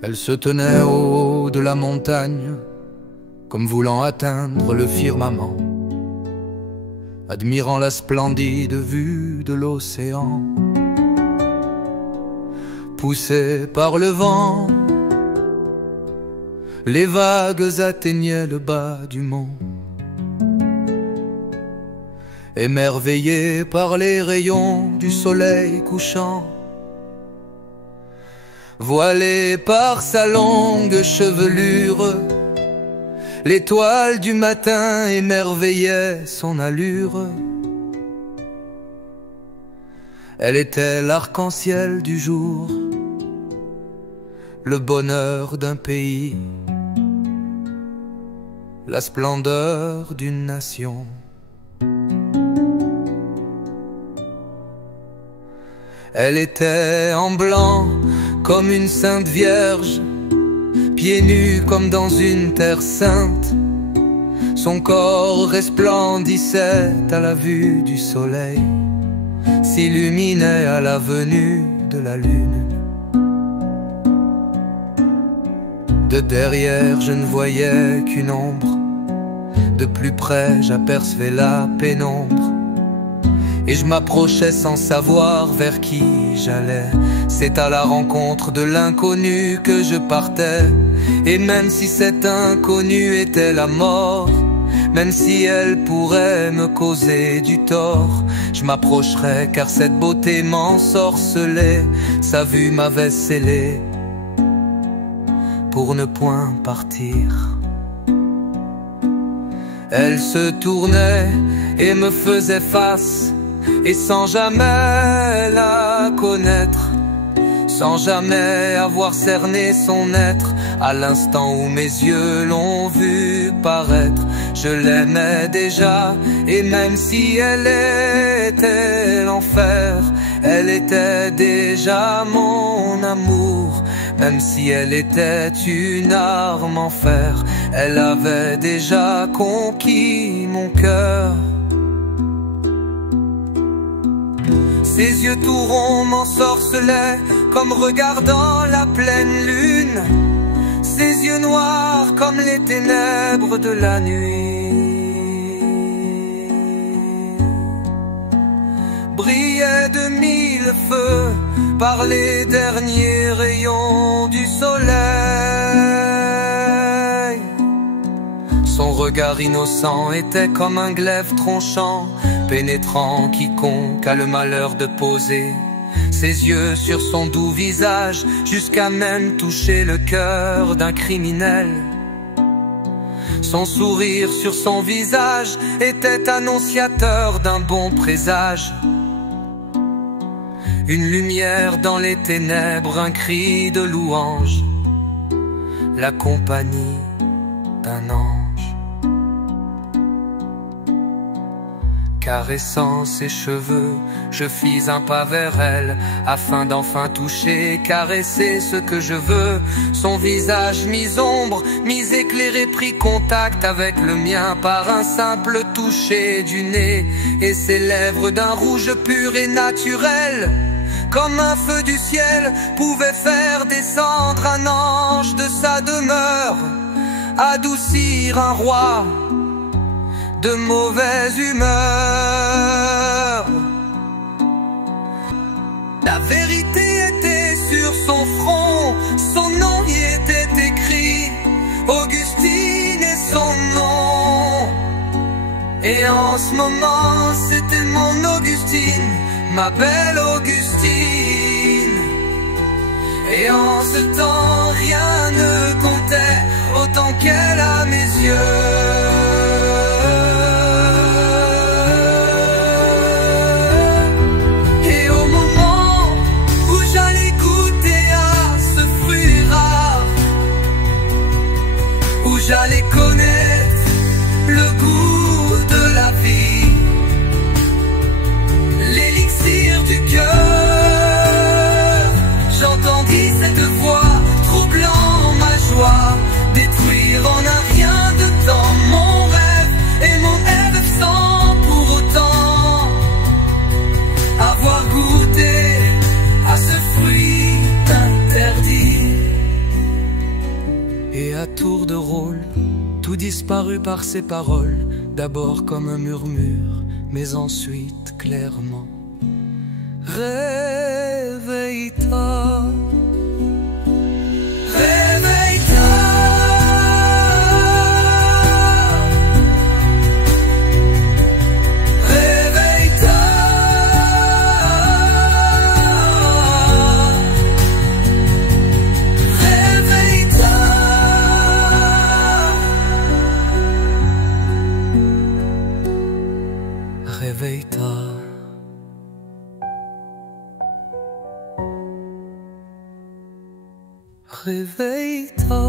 Elle se tenait au haut de la montagne, comme voulant atteindre le firmament, admirant la splendide vue de l'océan. Poussée par le vent, les vagues atteignaient le bas du mont. Émerveillée par les rayons du soleil couchant, voilée par sa longue chevelure, l'étoile du matin émerveillait son allure. Elle était l'arc-en-ciel du jour, le bonheur d'un pays, la splendeur d'une nation. Elle était en blanc comme une sainte vierge, pieds nus comme dans une terre sainte. Son corps resplendissait à la vue du soleil, s'illuminait à la venue de la lune. De derrière je ne voyais qu'une ombre, de plus près j'apercevais la pénombre. Et je m'approchais sans savoir vers qui j'allais. C'est à la rencontre de l'inconnu que je partais. Et même si cet inconnu était la mort, même si elle pourrait me causer du tort, je m'approcherais car cette beauté m'ensorcelait. Sa vue m'avait scellé pour ne point partir. Elle se tournait et me faisait face, et sans jamais la connaître, sans jamais avoir cerné son être, à l'instant où mes yeux l'ont vu paraître, je l'aimais déjà. Et même si elle était l'enfer, elle était déjà mon amour. Même si elle était une arme en fer, elle avait déjà conquis mon cœur. Ses yeux tout ronds m'ensorcelaient comme regardant la pleine lune. Ses yeux noirs comme les ténèbres de la nuit brillaient de mille feux par les derniers rayons du soleil. Son regard innocent était comme un glaive tranchant, pénétrant quiconque a le malheur de poser ses yeux sur son doux visage, jusqu'à même toucher le cœur d'un criminel. Son sourire sur son visage était annonciateur d'un bon présage. Une lumière dans les ténèbres, un cri de louange, la compagnie d'un ange. Caressant ses cheveux, je fis un pas vers elle, afin d'enfin toucher, caresser ce que je veux. Son visage mi-ombre, mi-éclairé, prit contact avec le mien par un simple toucher du nez, et ses lèvres d'un rouge pur et naturel, comme un feu du ciel, pouvaient faire descendre un ange de sa demeure, adoucir un roi de mauvaise humeur. La vérité était sur son front, son nom y était écrit, Augustine est son nom. Et en ce moment c'était mon Augustine, ma belle Augustine. Et en ce temps rien ne comptait autant qu'elle à mes yeux. J'allais connaître le goût de la vie, l'élixir du cœur. J'entendis cette voix troublant ma joie, détruire en un rien de temps mon disparu par ses paroles, d'abord comme un murmure, mais ensuite clairement. Réveille-toi, réveille-toi, réveille-toi, réveille-toi, réveille-toi. Réveille-toi.